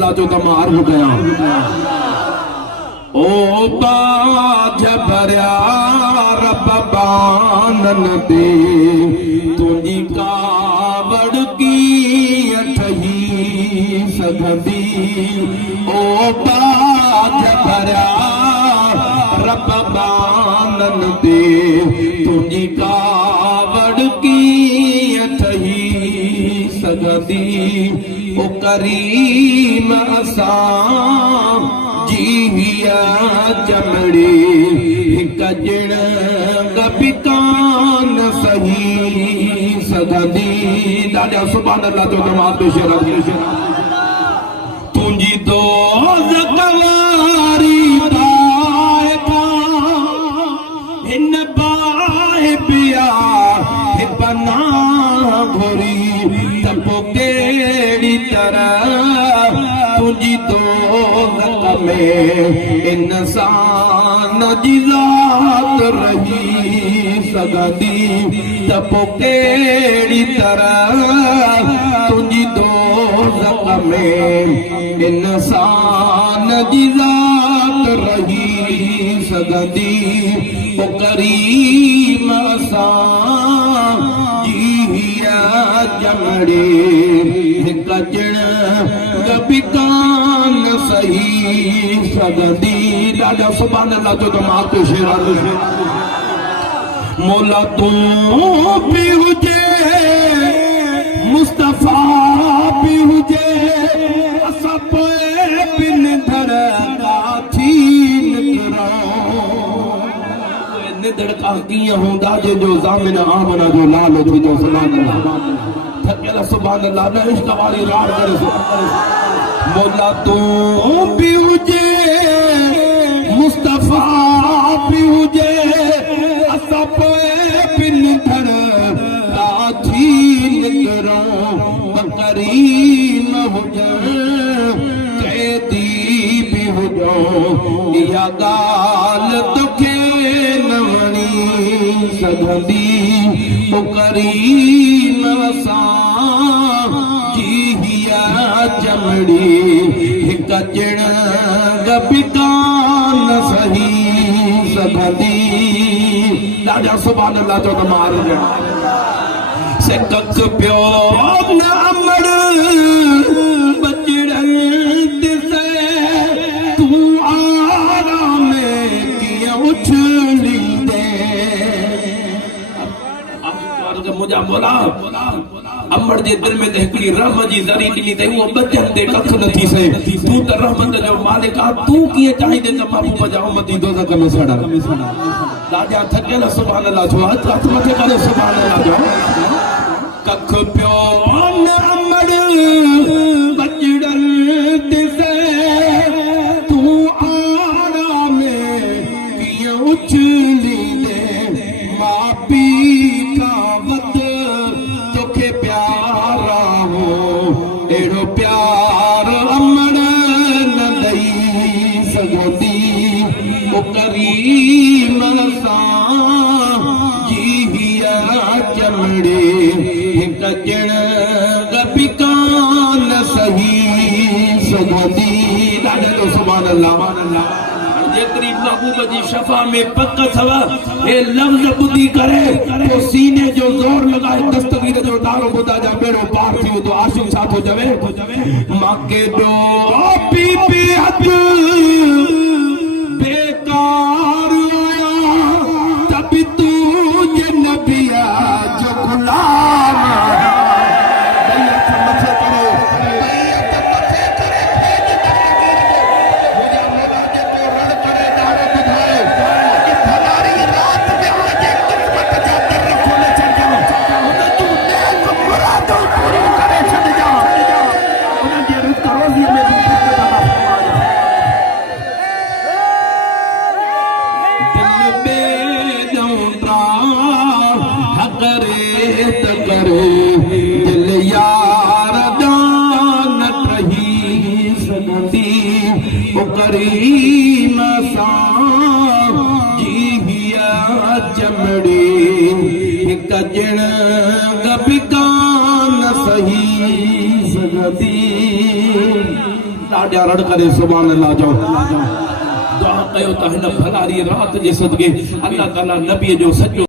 जो कमार हो गया ओ बाज भरिया रब बानन दे तुझी कावड़ की अठही सघंदी ओ बाज भरिया रब बानन दे तुझी कावड़ की अठही सघंदी ओ करीम असां जीविया चमड़ी कजण गबिकान सही सघंदी ॾाढा सुभान अल्लाह जो तमाम पेश तुंहिंजी दोज़ कवारी बाहि खां हिन बाहि पिया पनाह घुरी त पोइ कहिड़ी तरह तुंहिंजी दोज़त में इंसान जी ज़ात रही सघंदी त पोइ कहिड़ी तरह तुंहिंजी दोज़त में इंसान जी ज़ात रही सघंदी पोइ करीम असां जीविया चमड़ी कजण गबिकान सही सघंदी ॾाढा सुभान अल्लाह जो तमाम पेश मौला तूं बि हुजे मुस्तफ़ा बि हुजे असां पोइ बिन धर काथी निकरूं का कीअं हूंदा जंहिंजो ज़ामिन आमना जो लाल थींदो सुभान अल्लाह थकियल सुभान अल्लाह न इश्क वारी रात करे मौला तूं बि हुजे मुस्तफ़ा बि हुजे असां पोइ बिन धर काथी निकरूं करीम हुजण कैदी बि हुजूं इहा ॻाल्हि तोखे न वणी सघंदी पोइ करीम असां जीविया चमड़ी कजण गबिकान सही सघंदी ॾाढा सुभान अल्लाह जो तमाम से कख पियो न अमड़ बचड़न दिसे तूं आराम कीअं उछलींदे मुंहिंजा मौला अमड़ जे दिल में त हिकिड़ी रहम जी ज़री ॾिनी अथई उहो बचनि ते कख नथी सहे तूं त रहमत जो मालिक आहे तूं कीअं चाहींदे त महबूब जा उम्मती दोज़ख में सड़नि ॾाढा थकियल सुभान अल्लाह जो हथ मथे करे सुभान अल्लाह जो कख पियो न अमड़ बचड़न दिसे तूं आराम कीअं उछलींदे मां पीउ खां वधि तोखे प्यारा हो अहिड़ो प्यार अमड़ न ॾेई सघंदी ओ करीम सां जीविया चमड़ी कजण गबिकान सही सघंदी ॾाढो सुभान अल्लाह जेतिरी महबूब जी शफ़ा में पक अथव हे लफ़्ज़ ॿुधी करे पोइ सीने जो ज़ोर लॻाए दस्तगीर जो नारो ॿुधा जा बेड़ो पार थी वेंदो आशिक़ छा थो चवे मां केॾो पी पी हथ बेकार आया त बि तूं जे नबिया जो गुलाम दिल यार दान रही सघंदी ओ करीम सां जीविया चमड़ी कजण गबिकान सही सघंदी लाॾा रड़ करे सुभान अल्लाह जो दुआ कयो त हिन भलारी रात जे सदके अल्लाह ताला नबी जो सॼो